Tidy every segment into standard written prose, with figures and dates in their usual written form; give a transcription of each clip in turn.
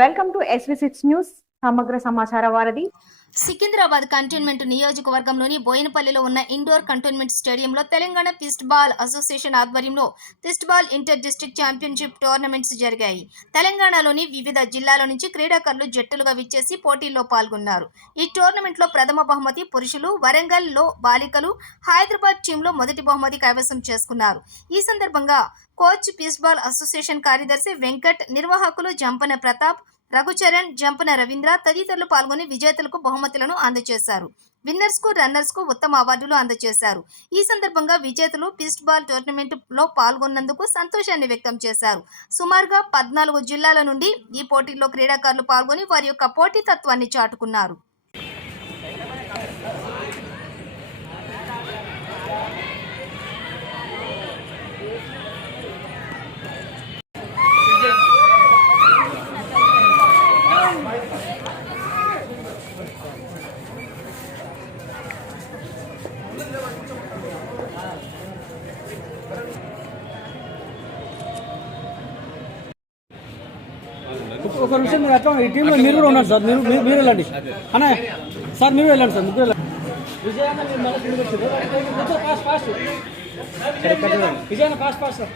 Welcome to SV6 news సమగ్ర సమాచార వారధి. సికింద్రాబాద్ కంటోన్మెంట్ నియోజకవర్గంలోని బోయినపల్లిలో ఉన్న ఇండోర్ కంటోన్మెంట్ స్టేడియంలో తెలంగాణ పిస్ట్ బాల్ అసోసియేషన్ ఆధ్వర్యంలో fist ball inter district championship tournaments జరిగాయి. తెలంగాణలోని వివిధ జిల్లాల నుంచి క్రీడాకారులు జట్టులుగా విచ్చేసి పోటీల్లో పాల్గొన్నారు. ఈ టోర్నమెంట్లో ప్రథమ బహుమతి పురుషులు, వరంగల్ లో బాలికలు, హైదరాబాద్ టీంలో మొదటి బహుమతి కైవసం చేసుకున్నారు. ఈ సందర్భంగా కోచ్ పిస్ట్ బాల్ అసోసియేషన్ కార్యదర్శి వెంకట్, నిర్వాహకులు జంపన ప్రతాప్, రఘుచరణ్, జంపన రవీంద్ర తదితరులు పాల్గొని విజేతలకు బహుమతులను అందజేశారు. విన్నర్స్ కు, రన్నర్స్ కు ఉత్తమ అవార్డులు అందజేశారు. ఈ సందర్భంగా విజేతలు పిస్ట్ బాల్ టోర్నమెంట్ లో పాల్గొన్నందుకు సంతోషాన్ని వ్యక్తం చేశారు. సుమారుగా 14 జిల్లాల నుండి ఈ పోటీల్లో క్రీడాకారులు పాల్గొని వారి యొక్క పోటీతత్వాన్ని చాటుకున్నారు. ఒక నిమిషం మీరు అట్లా ఈ టీంలో మీరు కూడా ఉన్నారు సార్. మీరు వెళ్ళండి అన్న సార్, మీరు వెళ్ళండి సార్, ముగ్గురు వెళ్ళండి. విజయాన్న మీరు మళ్ళీ కిందకి వచ్చారు. ఫాస్ట్ ఫాస్ట్ విజయాన్న ఫాస్ట్ ఫాస్ట్ సార్.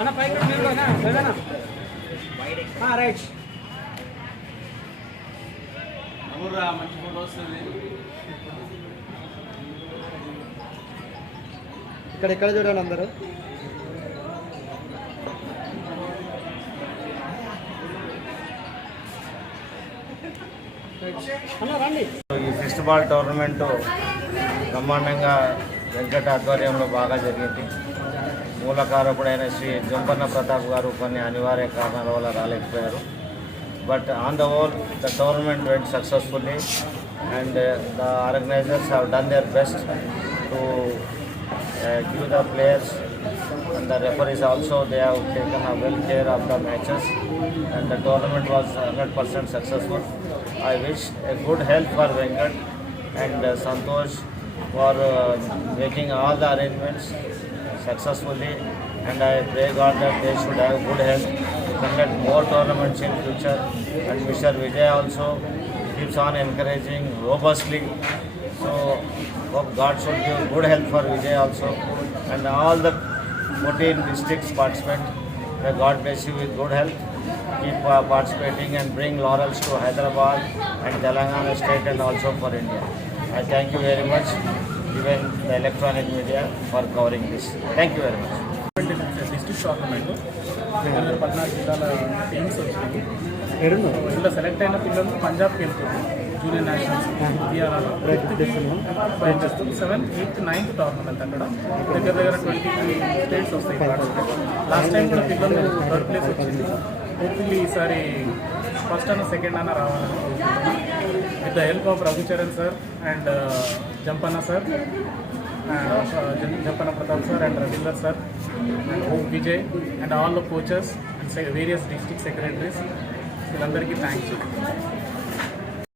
అన్న పైకి మీరు రైట్. మంచి ఫోటో వస్తుంది. ఇక్కడ చూడండి అందరూ. ఈ పిస్ట్ బాల్ టోర్నమెంట్ బ్రహ్మాండంగా వెంకట ఆధ్వర్యంలో బాగా జరిగింది. మూలకారకుడైన శ్రీ జంపన్న ప్రతాప్ గారు కొన్ని అనివార్య కారణాల వల్ల రాలేకపోయారు. But on the whole the tournament went successfully and the organizers have done their best to give the players and the referees also. They have taken a well care of the matches and the tournament was 100% successful. I wish a good health for Venkat and Santosh for making all the arrangements successfully, and I pray God that they should have good health to conduct more tournaments in future. And Mr. Vijay also keeps on encouraging robustly. So hope God should give good health for Vijay also and all the 14 districts participant. May God bless you with good health. Keep participating and bring laurels to Hyderabad and Telangana state and also for India. I thank you very much, even the electronic media, for covering this. Thank you very much. District tournament 14 జిల్లాల teams వచ్చినాయి. ఇందులో select అయిన పిల్లలు పంజాబ్కి వెళ్తుంది. Junior nationals ఇండియాలో 7th, 8th, 9th tournament అక్కడ దగ్గర 20 states వస్తాయి. లాస్ట్ టైం కూడా పిల్లలు 3rd ప్లేస్ వచ్చింది. హోప్ఫుల్లీ ఈసారి ఫస్ట్ అన్న సెకండ్ అన్న రావాలని with the help of Raghucharan sir and Jampanna sir, Jampanna Pratap sir and Ravinder sir and Vijay and all the coaches and various district secretaries. వీళ్ళందరికీ థ్యాంక్స్.